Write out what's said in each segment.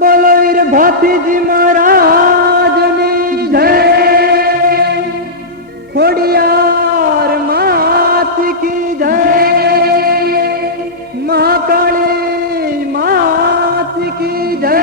બોલો વીર ભાતીજી મહારાજની જય, ખોડિયાર માત કી જય, મહાકાળી માત કી જય.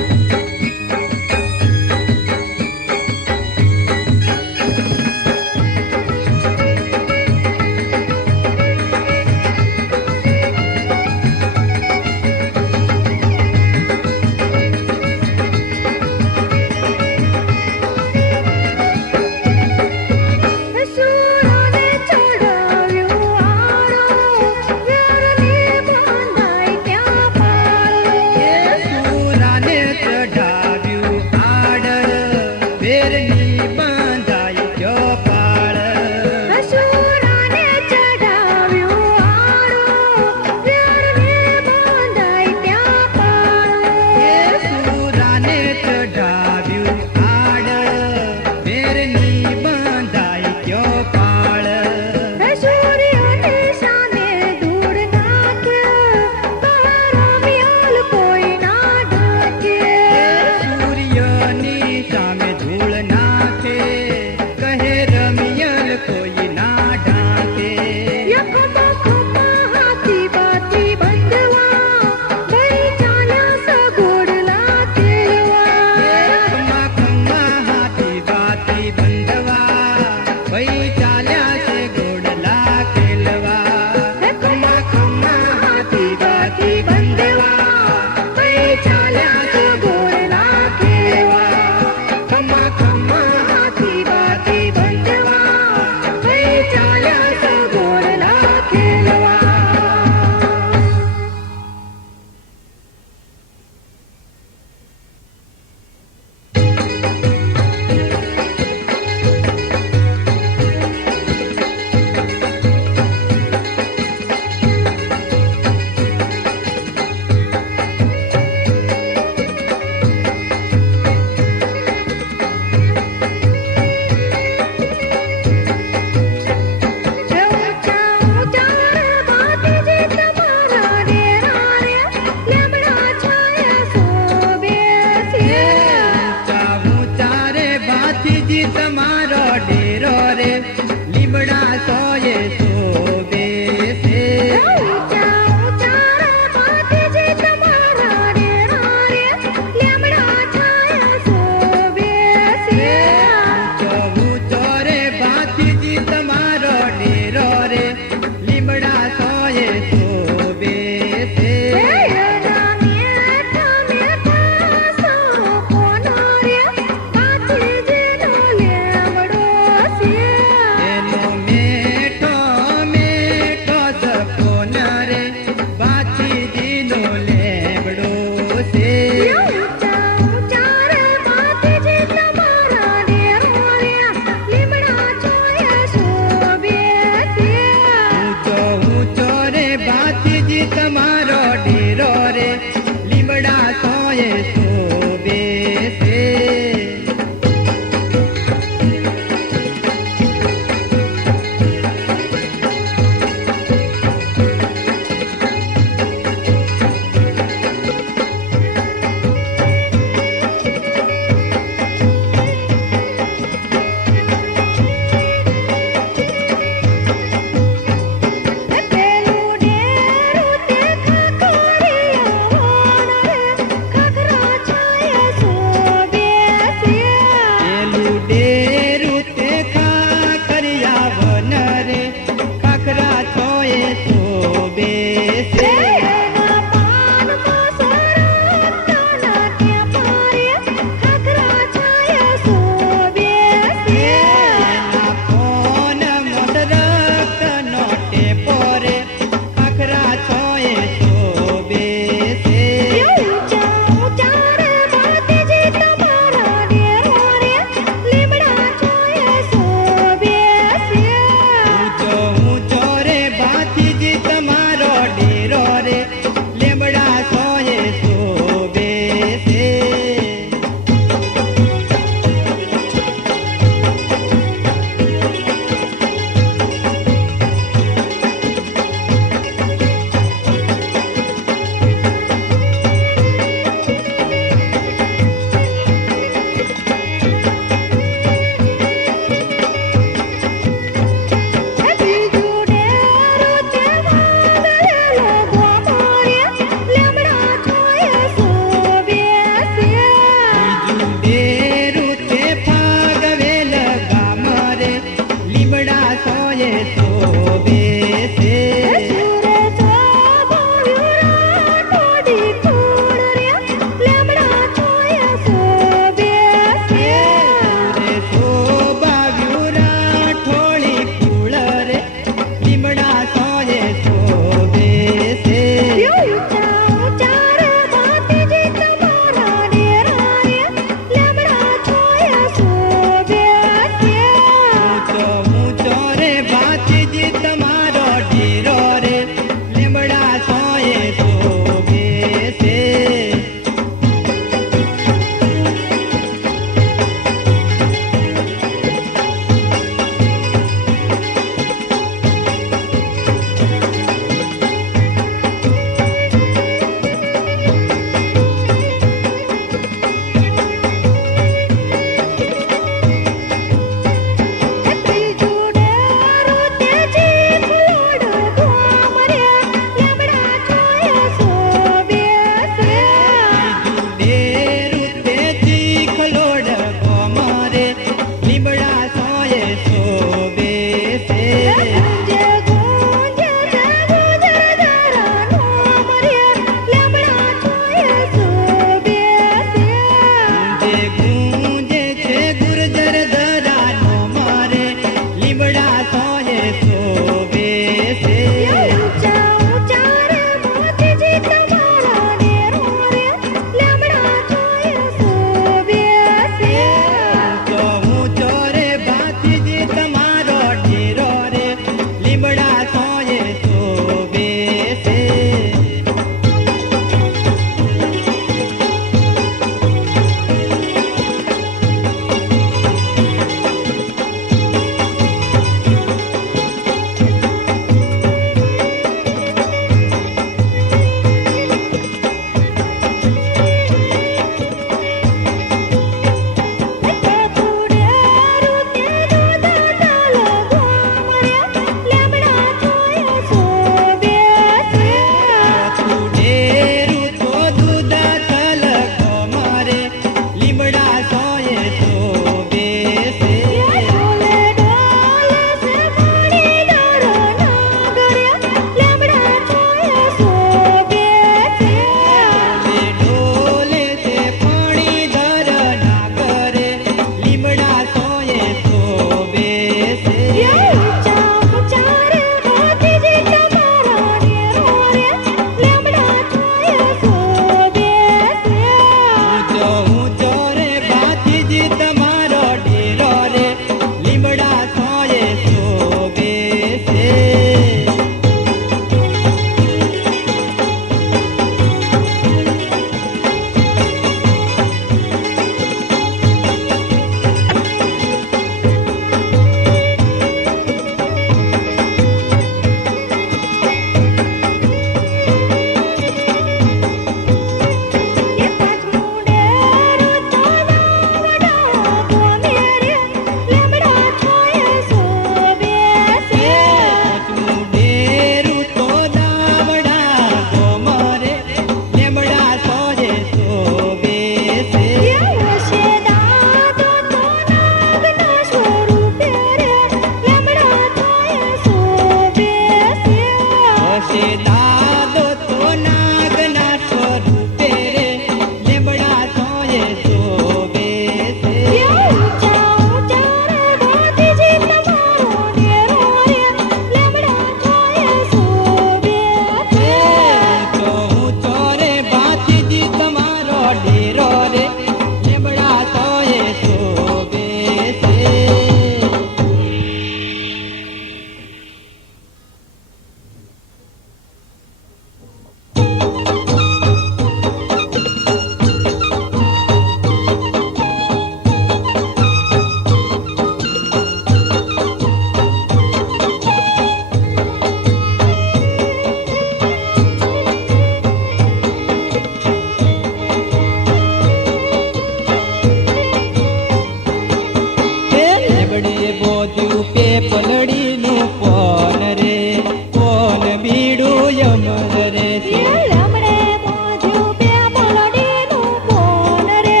અમર રે છે. રમણે મોજું બે પલડીનું કોણ રે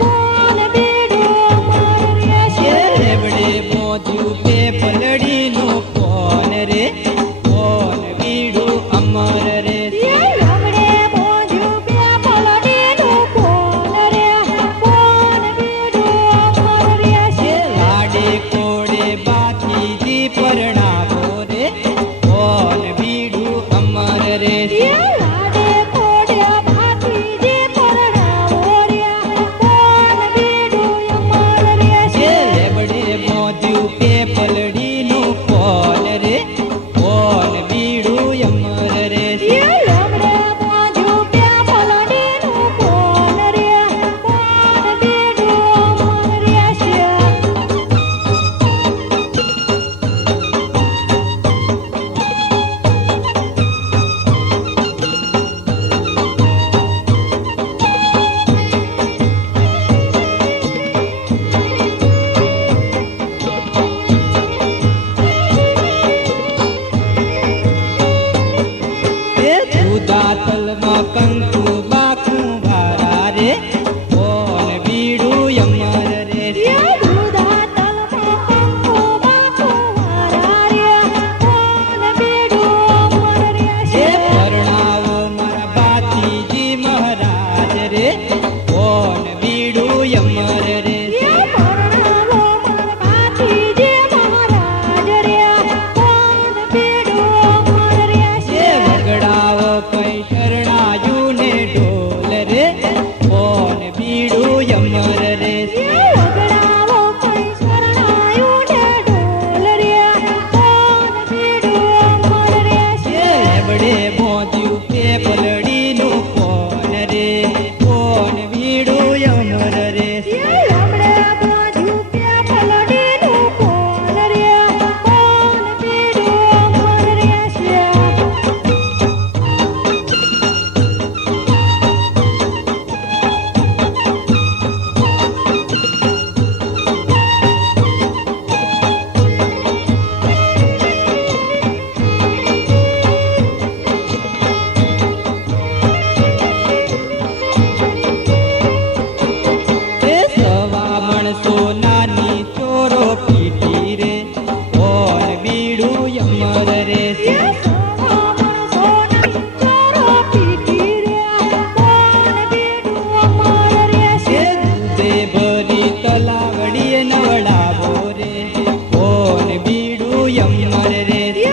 કોણ બીડું અમર રે છે. રેવડે મોજું બે પલડીનું કોણ રે કોણ બીડું અમર રે છે. રમણે મોજું બે પલડીનું કોણ રે કોણ બીડું અમર રે છે. લાડે કોડે બાથીજી પરણાવો રે કોણ બીડું અમર રે છે. લાડે કોડે ભાતીજી પરણાવો રે કોણ બીડું અમર રે છે. રેવડે મોજું બે પલડીનું કોણ રે કોણ બીડું અમર રે છે. રમણે મોજું બે પલડીનું કોણ રે કોણ બીડું અમર રે છે. દાતલમાં કંકુ બાકું ભારા રે કોણ બીડું અમર રે છે. દૂધા તલમાં કંકુ બાકુ વારા રે કોણ બીડું અમર રે છે. પરણાવો મારા બાતીજી મહારાજ રે કોણ બીડું અમર રે છે. પરણાવો મારા ભાતીજી મહારાજ રે કોણ બીડું અમર રે છે. વગડાવો કઈ શરણાયું ને ઢોલ રે કોણ બીડું અમર રે છે. વગડાવો કઈ શરણાયું ને ઢોલ રે કોણ બીડું અમર રે છે. રેવડે મોજું કે પલડીનું કોણ રે કોણ બીડું અમર રે છે. રમણે મોજું બે પલડીનું કોણ રે કોણ બીડું અમર રે છે. સવા મણસો નાની ચોરો પીટી રે કોણ બીડું અમર રે છે. દૂધે ભરી તલાવડીએ નવડાવો રે કોણ બીડું અમર રે છે.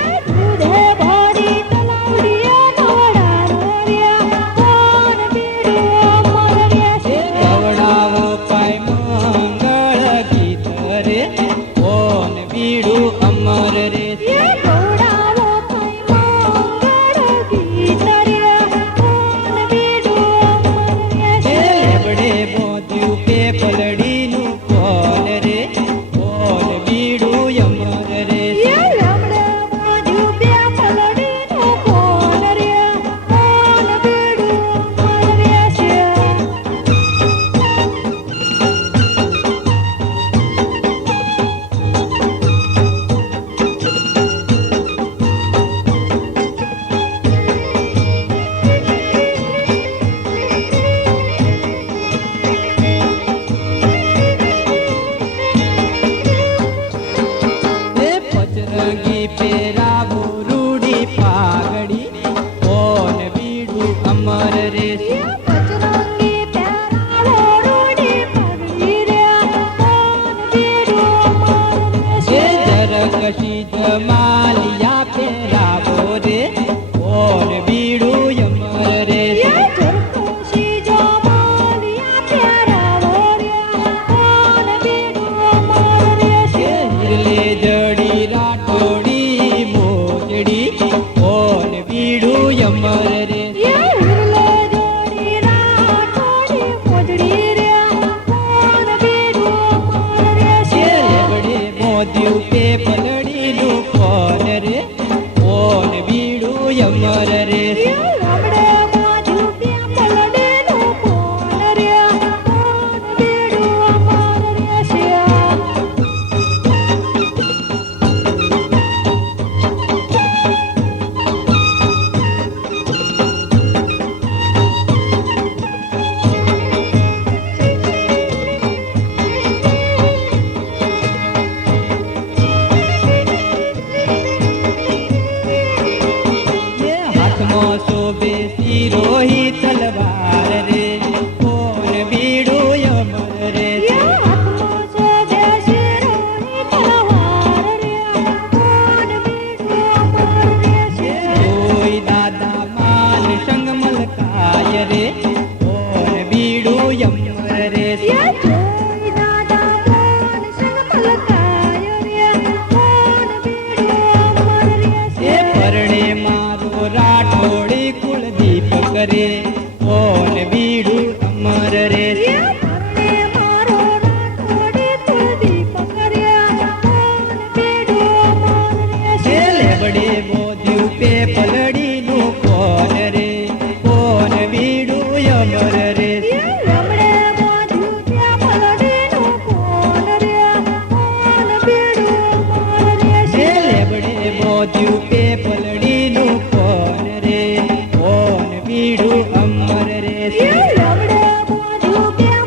ગવડાવો પાય મંગળ ગીત રે કોણ બીડું અમર રે છે. રેવડે મોજું કે પલડીનું કોણ રે કોણ બીડું અમર રે છે. પચરંગી પેરાવો રૂડી પાઘડી કોણ બીડું અમર રે છે. જરકશી જમાલિયા પેરાવો રે કોણ બીડું અમર રે છે. હિરલે જડી રાઠોડી મોજડી કોણ બીડું અમર રે છે. રેવડે મોજું કે પલડીનું કોણ રે કોણ બીડું અમર રે છે. શોભે સિરોહી તલવાર રે કોણ બીડું અમર રે હાથમાં શોભે શિરોની તલવાર રે કોણ બીડું અમર રે છે જોઈ દાદા માન સંગ મલકાય રે કોણ બીડું અમર રે જોઈ દાદા કોણ સંગ મલકાય રે કોણ બીડું અમર રે એ પરણે મારો રાઠોડી કુળદીપક રે કોણ બીડું અમર રે પરણે મારો રાઠોડી કુળદીપક રે કોણ બીડું અમર રે એ લેબડે બોધ્યું પે પલડીનું કોણ રે કોણ બીડું અમર રે લમડે બાંધ્યું ત્યાં પલડીનું કોણ રે કોણ બીડું અમર રે એ લેબડે બોધ્યું પે પલડીનું કોણ રે કોણ બીડું અમર રે લમડે બાંધ્યું ત્યાં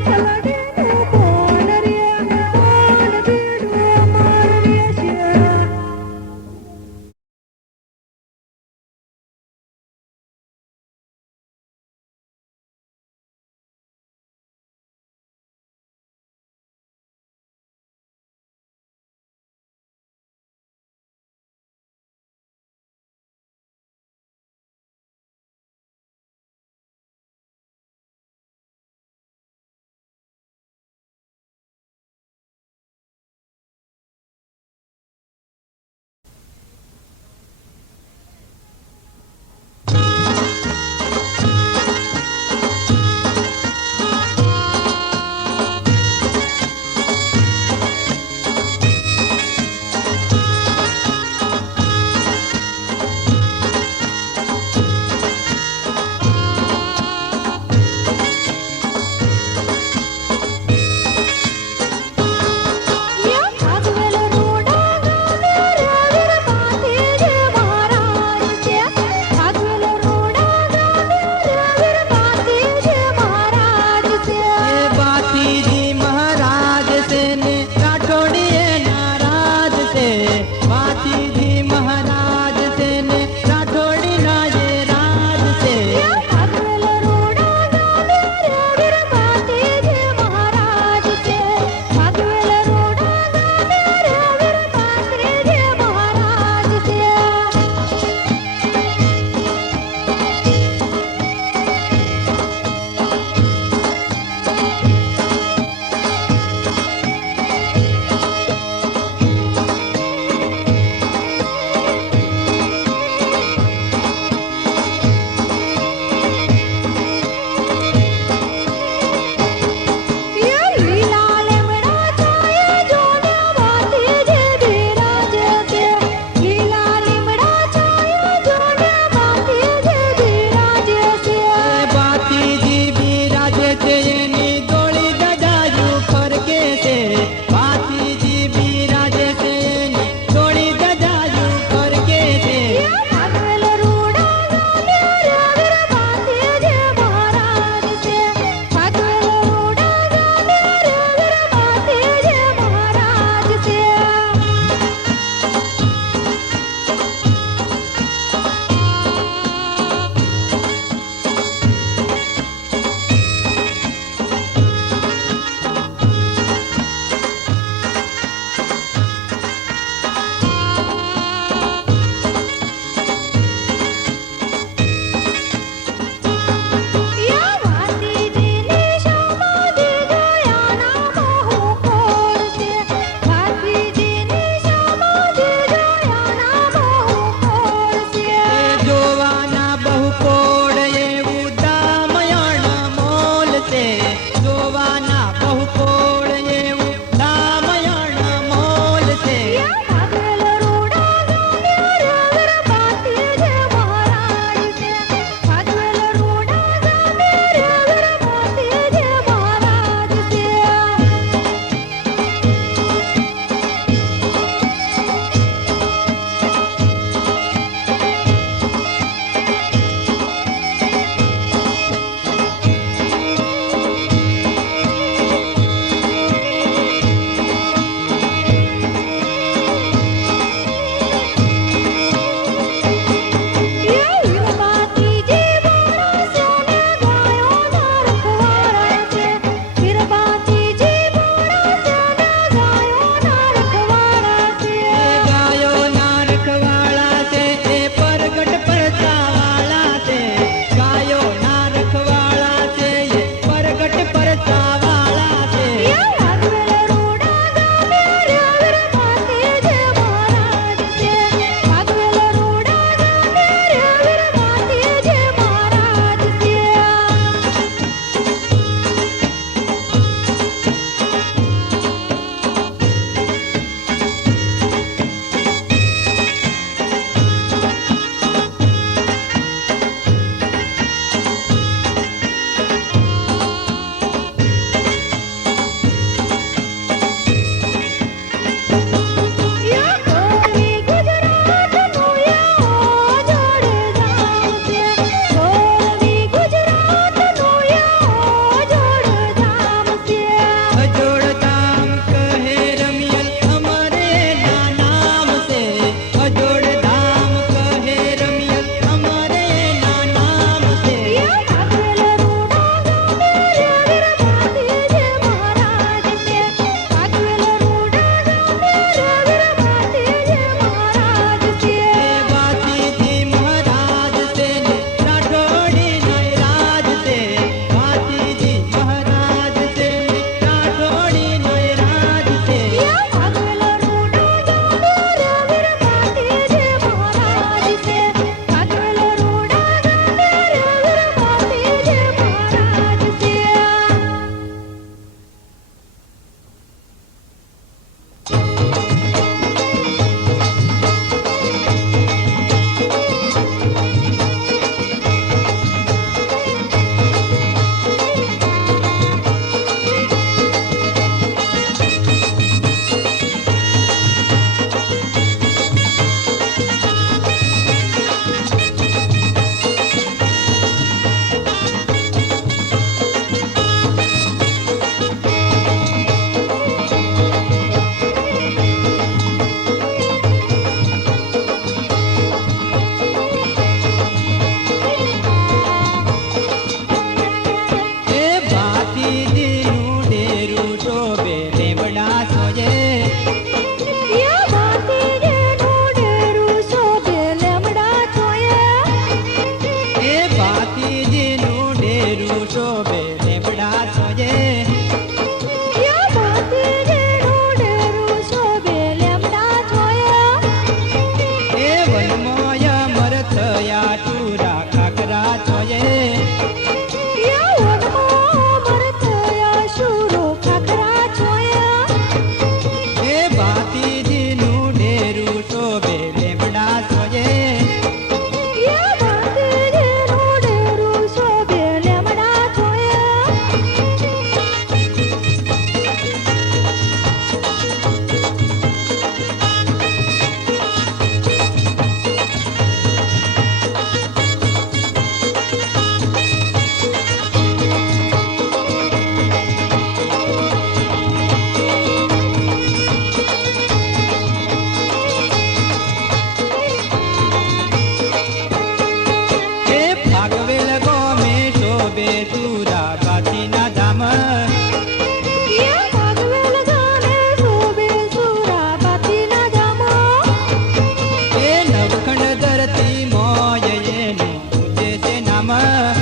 નામ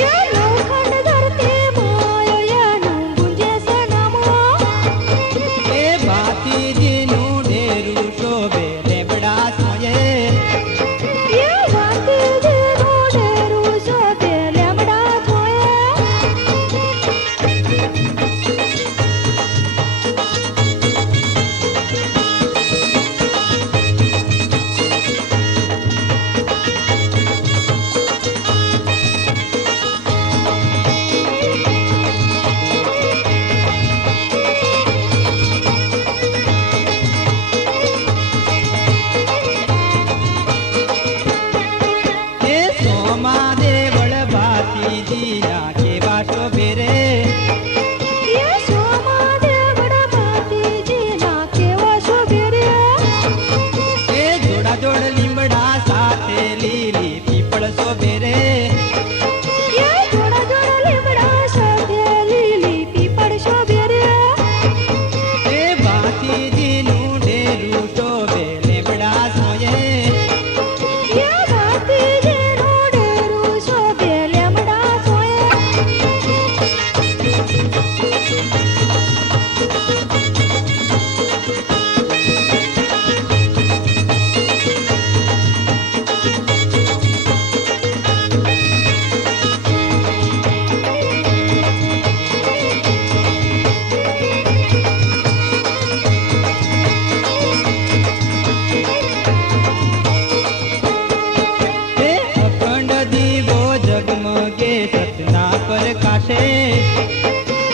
એ નવખંડ ધરતી માય એનું ગુંજે છે નામ એ ભાતીજીનું ડેરું શોભે લેબડા સોયે એ વાતીજીનું ડેરું શોભે લેમડા જોયે એ સોમા દેવળ ભાતીજીના કેવા શોભે રે એ સોમા દેવડા ભાતીજીના કેવા શોભે રે એ જોડા જોડ લીમડા સાથે લીલી પીપળ શોભે રે એ જોડા જોડા લીમડા સાથે લીલી પીપળ શોભે રે એ ભાતીજીનું ડેરું શોભે લેબડા સોયે એ વાતીજીનું ડેરું શોભે લેમડા જોયે એ અખંડ દીવો જગમગે સતના પ્રકાશે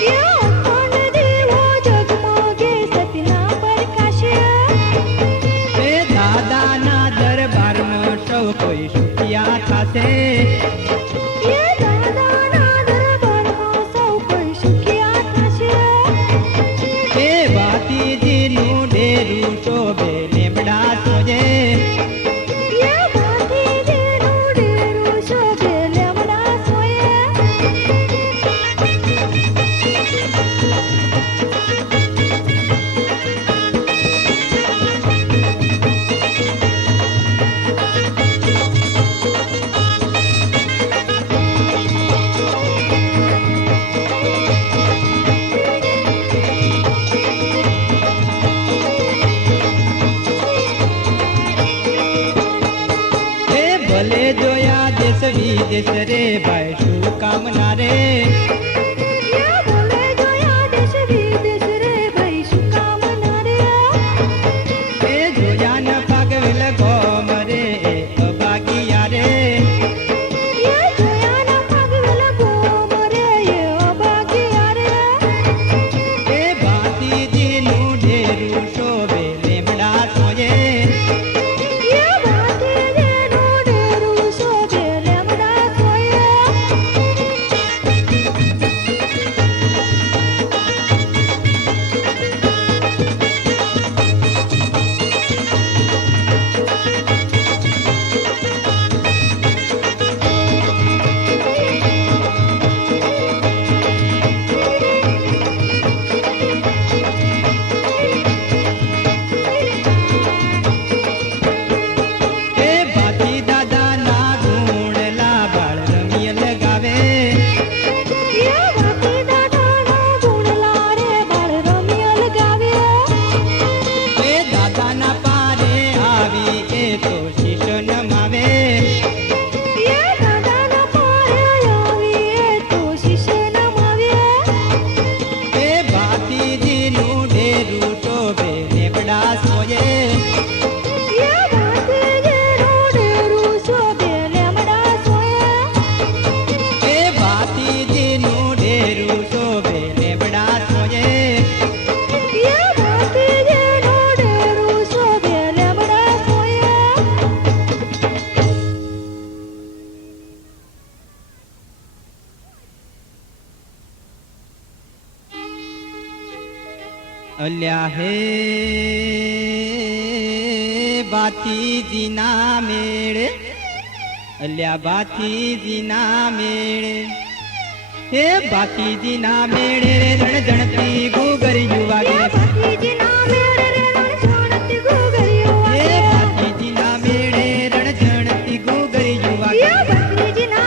એ અખંડ દીવો જગમગે સતના પ્રકાશે એ દાદાના દરબારમાં સૌ કોઈ સુખિયા થાશે એ દાદાના દરબારમાં સૌ કોઈ સુખિયા થશે એ ભાતીજીનું ડેરું શોભે લેબડા સોયે એ વાતીજીનું ડેરું શોભે લેમડા જોયે એ ભલે જોયા દેશ વિદેશ રે ભાઈ શું કામના રે એ ભલે જોયા દેશ વિદેશ રે ભાઈ શું કામના રે એ જોયા ન ભાગવેલ ગોમ રે એ અભાગિયા રે એ જોયા ના ભાગવેલ ગોમ રે એ અભાગિયા રે એ ભાતીજીનું ડેરું શોભે લેમડા સોયે એ વાતીજીનું ડેરું શોભે લેમડા જોયે એ ભાતી દાદાના ગુણ લાબાળ રમીએ લગાવે એ વાતી દાદાના ગુણલા રે બાળ રમ્ય લગાવે એ દાદાના પારે આવી એ તો શીશ નમાવે એ દાદાના પારે આવી એ તો શીશ નમાવે એ ભાતીજીનું ડેરું શોભે લેબડા સોયે એ વાતીજીનું ડેરું શોભે લેમડા જોયે એ ભાતીજીનું ડેરું શોભે લેબડા સોયે એ વાતીજીનું ડેરું શોભે લેમડા જોયે અલ્યા હે ભાતીજીના મેળે અલ્યા ભાતીજીના મેળે હે ભાતીજીના મેળે રે રણજણતી ગુગરિયું વાગે ભાતીજીના મેળે રે રણજણતી ગુગરિયું વાગે હે ભાતીજીના મેળે રણજણતી ગુગરિયું વાગે ભાતીજીના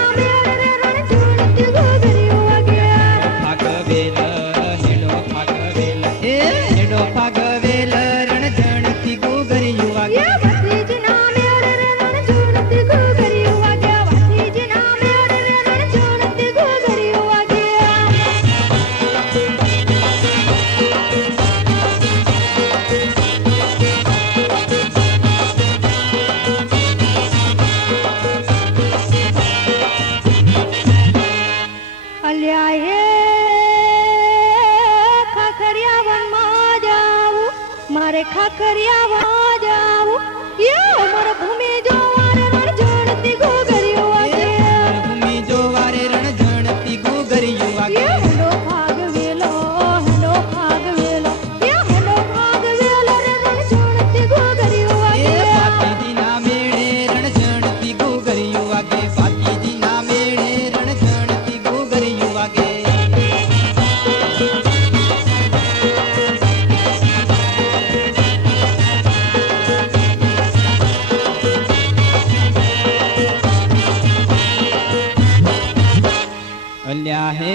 અલ્યા હે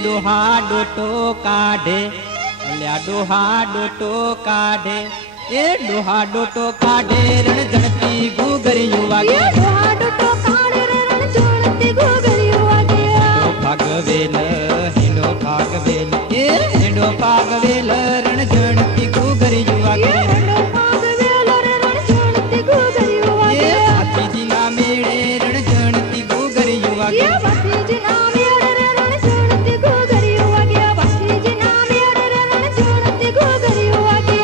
ડોહા ડોટો કાઢે, અલ્યા ડોહા ડોટો કાઢે, એ ડોહા ડોટો કાઢે રણ જણતી ઘૂઘરીયું વાગે. ડોહા ડોટો કાઢે રણ જણતી ઘૂઘરીયું વાગે. ભાગવેલ હેડો ભાગવેલ, એ હેડો ભાગવેલ રણ જણતી ઘૂઘરીયું વાગે. હેડો ભાગવેલ રણ જણતી ઘૂઘરીયું વાગે. ભાતીજીના મેળે રણ જણતી ઘૂઘરીયું વાગે. ભાતીજીના મેળે રણ જણતી ઘૂઘરીયું વાગે. ભાતીજીના મેળે રણ જણતી ઘૂઘરીયું વાગે.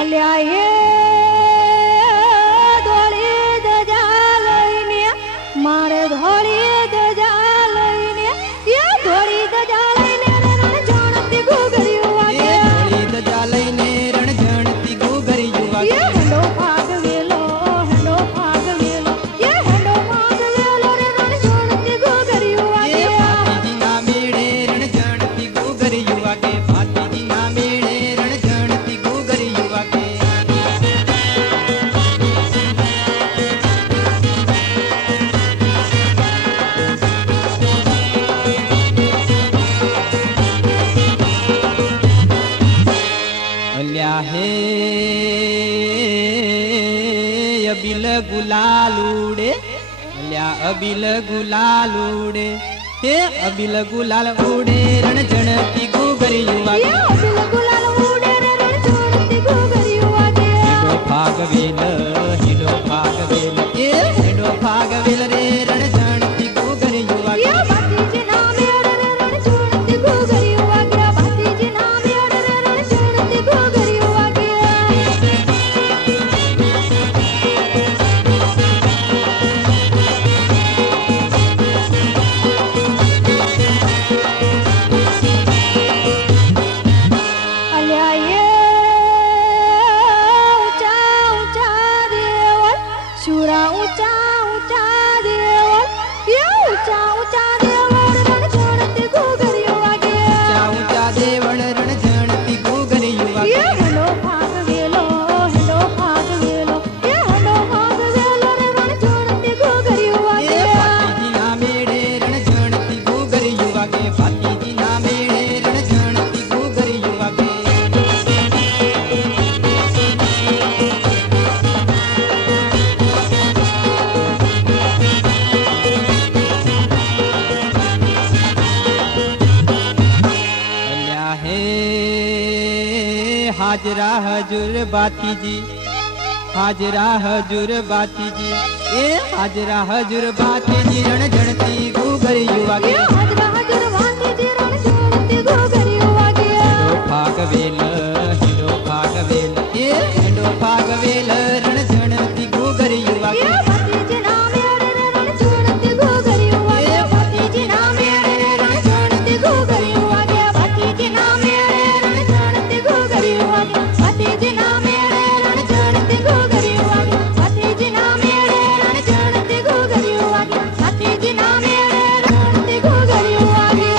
અલ્યા એ ધોળી ધજા લઈને, મારે ધોળી ધજા લઈને, એ ધોળી ધજા લઈને રણ જણતી ઘૂઘરીયું વાગે. ધોળી ધજા લઈને રણ જણતી ઘૂઘરીયું વાગે. હેડો ભાગવેલો, હેડો ભાગવેલો, એ હેડો ભાગવેલો રણ જણતી ઘૂઘરીયું વાગે. ભાતીજીના મેળે રણ જણતી ઘૂઘરીયું વાગે. ભાતીજીના મેળે રણ જણતી ઘૂઘરીયું વાગે. અલ્યા હે અબિલ ગુલાલ ઉડે, અલ્યા અબિલ ગુલાલ ઉડે, હે અબિલ ગુલાલ ઉડે રણ જણતી ઘૂઘરીયું વાગે. અબિલ ગુલાલ ઉડે રણ જણતી ઘૂઘરીયું વાગે. હેડો ભાગવેલ હેડો ભાગવેલ, એ હેડો ભાગવેલ રે રણ જણતી ઘૂઘરીયું વાગે. ભાતીજીના મેળે રણ જણતી ઘૂઘરીયું વાગે. ભાતીજીના મેળે રણ જણતી ઘૂઘરીયું વાગે. અલ્યા એ ઊંચા ઊંચા દેવલ, શુરા ઊંચા ઊંચા દેવલ, એ ઊંચા ઊંચા દેવલ રણ જણતી ઘૂઘરીયું વાગે. ઊંચા ઊંચા દેવળ રણ જણતી ઘૂઘરીયું એ વાગે. હેડો ભાગવેલો, હેડો ભાગવેલો, એ હેડો ભાગવેલો રણ જણતી ઘૂઘરીયું વાગે. ભાતીજીના મેળે રણ જણતી ઘૂઘરીયું વાગે. ભાતીજીના મેળે રણ જણતી ઘૂઘરીયું વાગે. અલ્યા હે હાજરા હજુર બાતીજી, હાજરા હજુર બાતીજી, એ હાજરા હજુર બાતીજી રણ જણતી ઘૂઘરીયું વાગે. એ હાજરા હાજર ભાતીજી રણ જણતી ઘૂઘરીયું વાગે. હેડો ભાગવેલ હેડો ભાગવેલ, એ હેડો ભાગવેલ રણ જણતી ઘૂઘરીયું વાગે. ભાતીજીના મેળે રણ જણતી ઘૂઘરીયું વાગે. ભાતીજીના મેળે રણ જણતી ઘૂઘરીયું વાગે. ભાતીજીના મેળે રણ જણતી ઘૂઘરીયું વાગે. ભાતીજીના મેળે રણ જણતી ઘૂઘરીયું વાગે. ભાતીજીના મેળે રણ જણતી ઘૂઘરીયું વાગે. ભાતીજીના મેળે રણતી ઘૂઘરીયું વાગે.